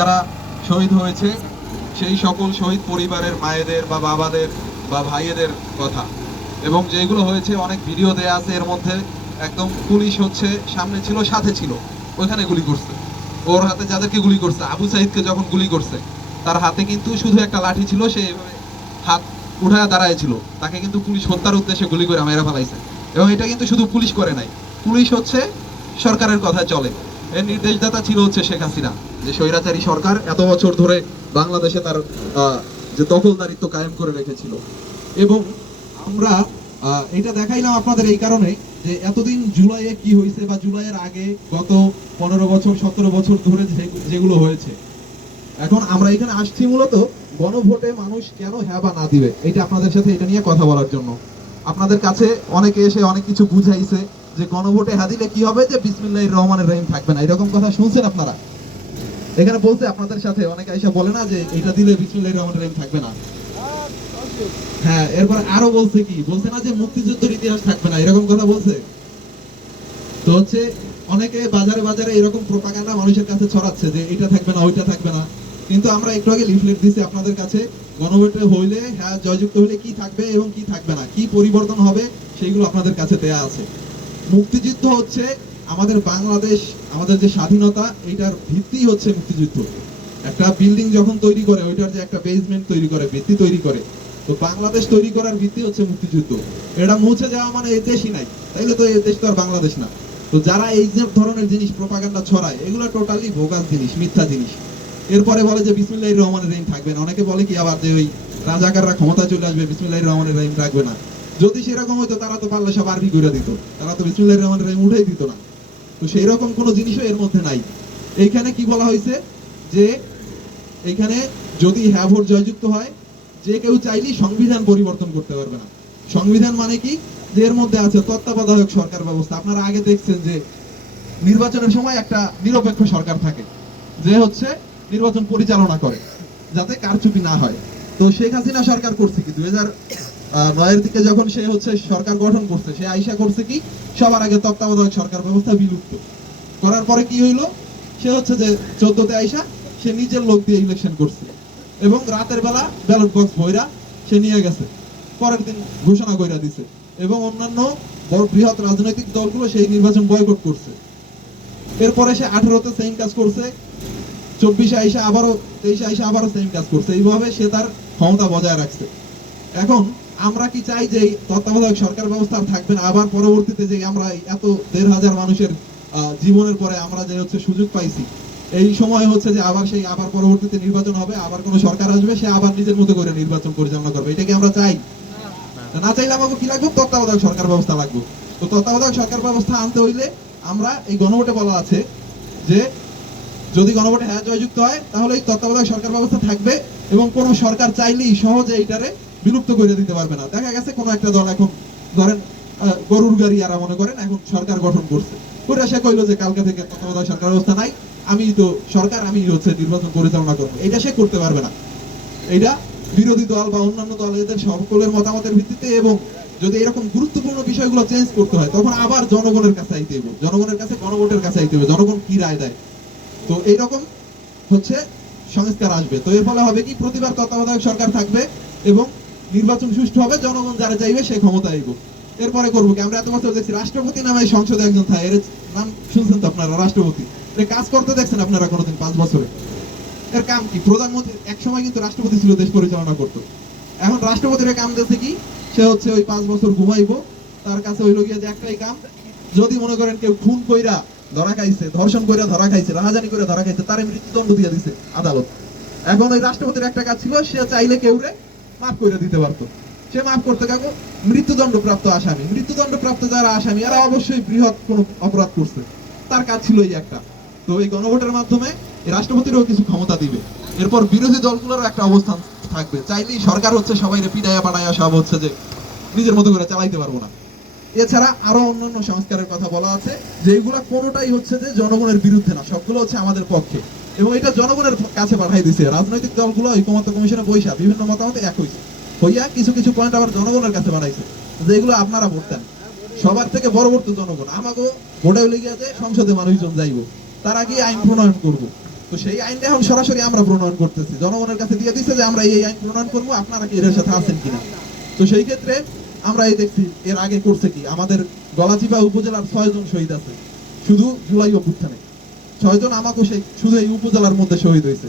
যারা শহীদ হয়েছে সেই সকল শহীদ পরিবারের মায়েদের বা বাবাদের বা ভাইয়েদের কথা, এবং যেগুলো হয়েছে অনেক ভিডিও দেয়া আছে। এর মধ্যে একদম পুলিশ হচ্ছে সামনে ছিল, সাথে ছিল, ওইখানে গুলি করছে। ওর হাতে যাদেরকে গুলি করছে, আবু সাইদকে যখন গুলি করছে, তার হাতে কিন্তু শুধু একটা লাঠি ছিল, সে এইভাবে হাত উঠায় দাঁড়ায় ছিল। তাকে কিন্তু পুলিশ হত্যার উদ্দেশ্যে গুলি করে মেরে ফেলাইছে। এবং এটা কিন্তু শুধু পুলিশ করে নাই, পুলিশ হচ্ছে সরকারের কথায় চলে। এর নির্দেশদাতা ছিল হচ্ছে শেখ হাসিনা, যে স্বৈরাচারী সরকার এত বছর ধরে বাংলাদেশে তার যে দখলদারিত্ব কায়েম করে রেখেছিল। এবং আমরা এটা দেখাইলাম আপনাদের এই কারণে যে এতদিন জুলাইয়ে কি হয়েছে বা জুলাইয়ের আগে গত 15 বছর 17 বছর ধরে যেগুলো হয়েছে, এখন আমরা এখানে আসছি মূলত গণভোটে মানুষ কেন হ্যাঁ বা না দিবে, এটা আপনাদের সাথে এটা নিয়ে কথা বলার জন্য। আপনাদের কাছে অনেকে এসে অনেক কিছু বুঝাইছে যে গণভোটে হ্যাঁ দিলে কি হবে, যে বিসমিল্লাহির রহমানির রহিম থাকবে না, এরকম কথা শুনছেন আপনারা? এখানে বলতে আপনাদের সাথে অনেকে এসে বলে না যে এটা দিলে বিসমিল্লাহির রহমানির রহিম থাকবে না। হ্যাঁ, এরপর আরো বলছে কি, বলছে না যে মুক্তিযুদ্ধের ইতিহাস থাকবে না, এরকম কথা বলছে। তো হচ্ছে অনেকে বাজারে বাজারে এরকম প্রোপাগান্ডা মানুষের কাছে ছড়াচ্ছে যে এটা থাকবে না, ওইটা থাকবে না। কিন্তু আমরা একটু আগে লিফলেট দিছি আপনাদের কাছে, গণভোটে হইলে হ্যাঁ জয়যুক্ত হলে কি থাকবে এবং কি থাকবে না, কি পরিবর্তন হবে, সেইগুলো আপনাদের কাছে দেয়া আছে। মুক্তিযুদ্ধ হচ্ছে আমাদের বাংলাদেশ, আমাদের যে স্বাধীনতা, এইটার ভিত্তি হচ্ছে মুক্তিযুদ্ধ। একটা বিল্ডিং যখন তৈরি করে, ওইটার যে একটা বেসমেন্ট তৈরি করে, ভিত্তি তৈরি করে, তো বাংলাদেশ তৈরি করার ভিত্তি হচ্ছে মুক্তিযুদ্ধ। এটা মুছে যাওয়া মানে এই দেশই নাই, তাইলে তো এই দেশ তো আর বাংলাদেশ না। তো যারা এই যে ধরনের জিনিস প্রপাগান্ডা ছড়ায়, এগুলো টোটালি বোগাস জিনিস, মিথ্যা জিনিস। এরপরে বলে যে বিসমিল্লাহির রহমানির রহিম থাকবে না, অনেকে বলে কি আবার যে ওই রাজাকাররা ক্ষমতায় চলে আসবে, বিসমিল্লাহির রহমানির রহিম থাকবে না। যদি সেরকম হইতো তারা তো পারলে সব আরবি করে দিত, তারা তো বিসমিল্লাহির রহমানির রহিম উঠাই দিত না। তো সেই রকম কোনো জিনিসও এর মধ্যে নাই। এইখানে কি বলা হয়েছে যে এইখানে যদি হ্যাঁ ভোট জয়যুক্ত হয়, যে কেউ চাইলেই সংবিধান পরিবর্তন করতে পারবে না। সংবিধান মানে কি, যে এর মধ্যে আছে তত্ত্বাবধায়ক সরকার ব্যবস্থা। আপনারা আগে দেখছেন যে নির্বাচনের সময় একটা নিরপেক্ষ সরকার থাকে, যে হচ্ছে নির্বাচন পরিচালনা করে যাতে কারচুপি না হয়। তো শেখ হাসিনা সরকার করছে কি, 2009 দিকে যখন সে হচ্ছে সরকার গঠন করছে, সে আইসা করছে কি, সবার আগে তত্ত্বাবধায়ক সরকার ব্যবস্থা বিলুপ্ত করার পরে কি হইলো, সে হচ্ছে যে 14তে আইসা সে নিজের লোক দিয়ে ইলেকশন করছে, এবং রাতের বেলা ব্যালট বক্স বইরা সে নিয়ে গেছে, পরের দিন ঘোষণা কইরা দিছে। এবং অন্যান্য বড় বৃহৎ রাজনৈতিক দলগুলো সেই নির্বাচন বয়কট করছে। এরপরে সে 18তে সেম কাজ করছে, 24-এ আইসা আবারও, 23-এ আইসা আবারও সেম কাজ করছে। এইভাবে সে তার ক্ষমতা বজায় রাখছে। এখন আমরা কি চাই যে তত্ত্বাবধায়ক সরকার ব্যবস্থা থাকবে না, আবার পরবর্তীতে যে আমরা এত 1,500 মানুষের জীবনের পরে আমরা যে হচ্ছে সুযোগ পাইছি, এই সময় হচ্ছে যে আবার পরবর্তীতে নির্বাচন হবে, আবার কোন সরকার আসবে, সে আবার নিজের মতো করে নির্বাচন পরিচালনা করবে, এটা কি আমরা চাই? না চাইলে আমাকে কি লাগবে, তত্ত্বাবধায়ক সরকার ব্যবস্থা লাগবে। তো তত্ত্বাবধায়ক সরকার ব্যবস্থা আনতে হইলে আমরা এই গণভোটে বলা আছে যে যদি গণভোটে হ্যাঁ জয়যুক্ত হয়, তাহলে এই তত্ত্বাবধায়ক সরকার ব্যবস্থা থাকবে, এবং কোন সরকার চাইলেই সহজে এইটারে বিলুপ্ত করে দিতে পারবে না। দেখা গেছে কোন একটা দল এখন ধরেন গরুর গাড়ি আর মনে করেন এখন সরকার গঠন করছে, করে সে কইলো যে কালকে থেকে তত্ত্বাবধায়ক সরকার ব্যবস্থা নাই, আমি তো সরকার, আমি হচ্ছে নির্বাচন পরিচালনা করবো, এটা সে করতে পারবে না। এটা বিরোধী দল বা অন্যান্য দল এদের সকলের মতামতের ভিত্তিতে, এবং যদি এরকম গুরুত্বপূর্ণ বিষয়গুলো চেঞ্জ করতে হয়, তখন আবার জনগণের কাছে আইতে হবে, জনগণের কাছে গণভোটের কাছে আইতে হবে, জনগণ কি রায় দেয়। তো এইরকম হচ্ছে সংস্কার আসবে। তো এর ফলে হবে কি, প্রতিবার তত্ত্বাবধায়ক সরকার থাকবে এবং নির্বাচন সুষ্ঠু হবে, জনগণ যারা চাইবে সে ক্ষমতা আইব। এরপরে করবো কি, আমরা এত বছর দেখছি রাষ্ট্রপতি নামে সংসদে একজন থাকে, এর নাম শুনছেন তো আপনারা, রাষ্ট্রপতি। কাজ করতে দেখছেন আপনারা কোনোদিন 5 বছরে? এর কাম কি, প্রধানমন্ত্রী এক সময় কিন্তু রাষ্ট্রপতি ছিল, দেশ পরিচালনা করতো। এখন রাষ্ট্রপতির কাম দিয়েছে কি, সে হচ্ছে ওই 5 বছর ঘুমাইবো, তার কাছে হইলো গিয়ে যে একটাই কাম, যদি মনে করেন কেউ খুন কইরা ধরা খাইছে, ধর্ষণ কইরা ধরা খাইছে, রাহাজানি করে ধরা খাইছে, তারে মৃত্যুদণ্ড দিয়ে দিছে আদালত। এখন ওই রাষ্ট্রপতির একটা কাজ ছিল, সে চাইলে কেউরে মাফ করে দিতে পারতো। সে মাফ করতে কাকো, মৃত্যুদণ্ড প্রাপ্ত আসামি, মৃত্যুদণ্ড প্রাপ্ত যারা আসামি, এরা অবশ্যই বৃহৎ কোনো অপরাধ করছে, তার কাজ ছিল এই একটা। তো এই গণভোটের মাধ্যমে রাষ্ট্রপতিরও কিছু ক্ষমতা দিবে। এরপর বিরোধী দলগুলোরও একটা অবস্থান থাকবে, চাইলেই সরকার হচ্ছে সবাই পিটাইয়া পাড়াইয়া সব হচ্ছে যে নিজের মতো করে চালাইতে পারবো না। এছাড়া আরো অন্যান্য সংস্কারের কথা বলা আছে, যেগুলা কোনোটাই হচ্ছে যে জনগণের বিরুদ্ধে না, সবগুলো হচ্ছে আমাদের পক্ষে, এবং এটা জনগণের কাছে পাঠাই দিছে। রাজনৈতিক দলগুলো ঐকমত্য কমিশনে বৈশা বিভিন্ন মতামত এক হয়েছে, হইয়া কিছু কিছু পয়েন্ট আবার জনগণের কাছে বাড়াইছে, যেগুলো আপনারা ভোট দেন। সবার থেকে বড় ভোট তো জনগণ, আমাকেও ভোটে হইলে গিয়ে যে সংসদে মানুষজন যাইব, তার আগে আইন প্রণয়ন করব। তো সেই আইনটা এখন সরাসরি আমরা প্রণয়ন করতেছি, জনগণের কাছে দিয়ে দিচ্ছে যে আমরা এই আইন প্রণয়ন করবো, আপনারা কি এর সাথে আছেন কিনা। তো সেই ক্ষেত্রে আমরা এই দেখছি এর আগে করছে কি, আমাদের গলাচিপা উপজেলার 6 জন শহীদ আছে শুধু জুলাই অভ্যুত্থানে। 6 জন আমাকে সেই শুধু এই উপজেলার মধ্যে শহীদ হয়েছে।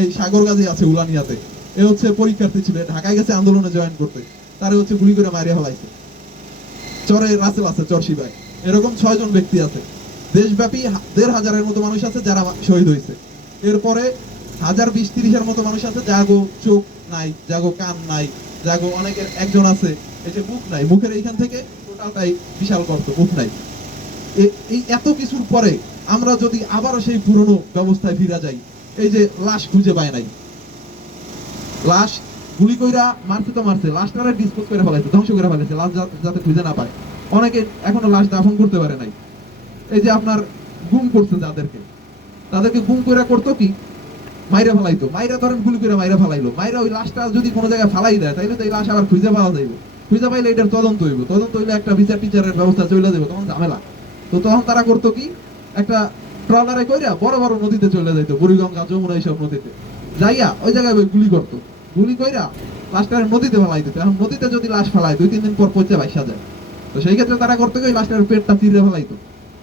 এই সাগরগাজী আছে উলানিয়াতে, এ হচ্ছে পরীক্ষার্থী ছিল, ঢাকায় গেছে আন্দোলনে জয়েন করতে, তারে হচ্ছে গুলি করে মারিয়ে ফেলাইছে। চরে রাসেল আছে, চর শিবায়, এরকম 6 জন ব্যক্তি আছে। দেশব্যাপী 1,500-এর মতো মানুষ আছে যারা শহীদ হয়েছে। এরপরে 1,020-30-এর মতো মানুষ আছে যাগো চোখ নাই, যাগো কান নাই, যাগো অনেকের একজন আছে এই যে মুখ নাই, মুখের এইখান থেকে টোটালটাই বিশাল গর্ত, মুখ নাই। এই এত কিছুর পরে আমরা যদি আবারও সেই পুরনো ব্যবস্থায় ফিরে যাই, এই যে লাশ খুঁজে পায় নাই, লাশ গুলি কইরা মারছে তো মারছে, লাশটারে ডিসপোজ করে ফেলাইছে, ধ্বংস করে ফেলাইছে, লাশ যাতে খুঁজে না পায়। অনেকে এখনো লাশ দাফন করতে পারে নাই। এই যে আপনার গুম করছে যাদেরকে, তাদেরকে গুম করে করতো কি, মাইরা ফেলাইতো, মাইরা ধরেন গুলি করে মাইরা ফেলাইলো, মাইরা ওই লাশটা যদি কোনো জায়গায় ফালাই দেয় তাইলে তো এই লাশ আবার খুঁজে পাওয়া যাইব, খুঁজে পাইলে এটার তদন্ত হইব, তদন্ত হইলে একটা বিচার টিচারের ব্যবস্থা চলে যাবে, তখন ঝামেলা। তো তখন তারা করতো কি, একটা ট্রলারে কইরা বড় বড় নদীতে চলে যাইতো, বুড়িগঙ্গা, যমুনা, এইসব নদীতে যাইয়া ওই জায়গায় গুলি করতো, গুলি কইরা লাশটার নদীতে ফেলাই দিত। এখন নদীতে যদি লাশ ফেলায় 2-3 দিন পর পচে ভাইসা যায়। তো সেই ক্ষেত্রে তারা করতে গিয়ে লাশটার পেটটা চিরে ফেলাইতো,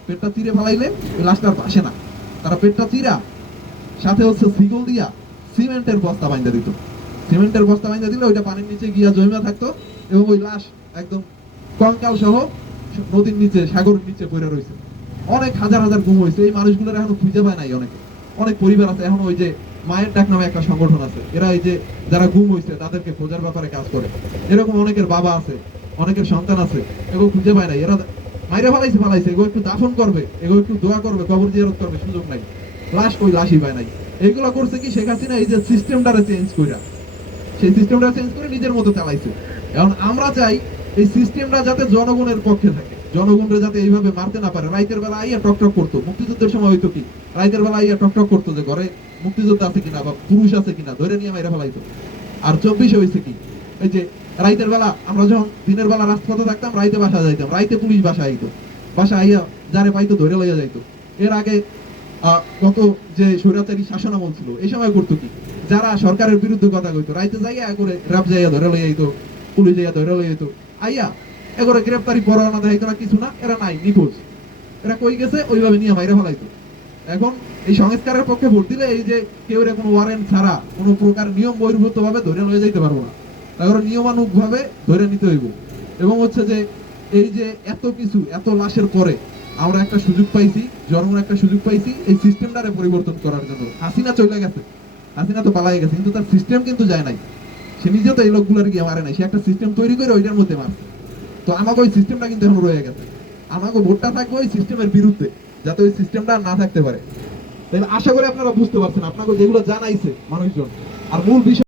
পেটটা চিরে ফেলাইলে ওই লাশটা আর ভাসে না, তারা পেটটা চিরা সাথে হচ্ছে সিগল দিয়া সিমেন্টের বস্তা বাইন্ধা দিত, সিমেন্টের বস্তা বাইন্ধা দিলে ওইটা পানির নিচে গিয়া জমা থাকতো এবং ওই লাশ একদম কঙ্কাল সহ নদীর নিচে, সাগরের নিচে পড়ে রয়েছে। অনেক হাজার হাজার গুম হয়েছে, এই মানুষগুলোর এখনো খুঁজে পায় নাই। অনেকে, অনেক পরিবার আছে এখন, ওই যে মায়ের ডাক নামে একটা সংগঠন আছে, এরা এই যে যারা গুম হয়েছে তাদেরকে খোঁজার ব্যাপারে কাজ করে। এরকম অনেকের বাবা আছে, অনেকের সন্তান আছে, এগুলো খুঁজে পায় নাই। এরা মাইরা ফালাইছে, এগুলো একটু দাফন করবে, এগুলো একটু দোয়া করবে, কবর জিয়ারত করবে, সুযোগ নাই, লাশ ওই লাশই পায় নাই। এইগুলো করছে কি শেখ হাসিনা, এই যে সিস্টেমটারে চেঞ্জ কইরা, সেই সিস্টেমটা চেঞ্জ করে নিজের মতো চালাইছে। এখন আমরা চাই এই সিস্টেমটা যাতে জনগণের পক্ষে থাকে, জনগণরা যাতে এইভাবে মারতে না পারে। রাইতের বেলা আইয়া টকটক করতো, মুক্তিযুদ্ধের সময় হইতো কি, রাইতের বেলা আইয়া টকটক করতো যে ঘরে মুক্তিযোদ্ধা আছে কিনা বা পুরুষ আছে কিনা, ধরে নিয়ে মাইরা ফেলাইতো। আর 24 হয়েছে কি, এই যে রাইতের বেলা আমরা যখন দিনের বেলা রাজপথে থাকতাম, রাইতে বাসা যাইতাম, রাইতে পুলিশ বাসা আইতো, বাসা আইয়া যারে পাইতো ধরে লইয়া যাইতো। এর আগে গত যে স্বৈরাচারী শাসন আমল ছিল এই সময় করতো কি, যারা সরকারের বিরুদ্ধে কথা কইতো রাইতে যাইয়া করে রাব যাইয়া ধরে লইয়া আইতো, পুলিশ যাইয়া ধরে লইয়া আইতো, আইয়া এগুলো গ্রেপ্তারি পরোয়ানা দেখাইতো না, কিছু না, এরা নাই, নিখোঁজ, এরা কই গেছে ওইভাবে নিয়ে মাইরা ফেলাইতো। এখন এই সংস্কারের পক্ষে ভোট দিলে এই যে কেউ কোনো ওয়ারেন্ট ছাড়া কোনো প্রকার নিয়ম বহির্ভূত ভাবে ধরে লয়ে যাইতে পারবো না, তারপরে নিয়মানুগ ভাবে ধরে নিতে হইব। এবং হচ্ছে যে এই যে এত কিছু, এত লাশের পরে আমরা একটা সুযোগ পাইছি, জনগণ একটা সুযোগ পাইছি এই সিস্টেমটারে পরিবর্তন করার জন্য। হাসিনা চলে গেছে, হাসিনা তো পালাই গেছে, কিন্তু তার সিস্টেম কিন্তু যায় নাই, সে নিজে তো এই লোকগুলোর গিয়ে মারে নাই, সে একটা সিস্টেম তৈরি করে ওইটার মধ্যে মারছে। তো আমাকে ওই সিস্টেমটা কিন্তু এখন রয়ে গেছে, আমাকে ভোটটা থাকবে ওই সিস্টেমের বিরুদ্ধে, যাতে ওই সিস্টেমটা না থাকতে পারে। তাই আশা করি আপনারা বুঝতে পারছেন, আপনাকে যেগুলো জানাইছে মানুষজন। আর মূল বিষয়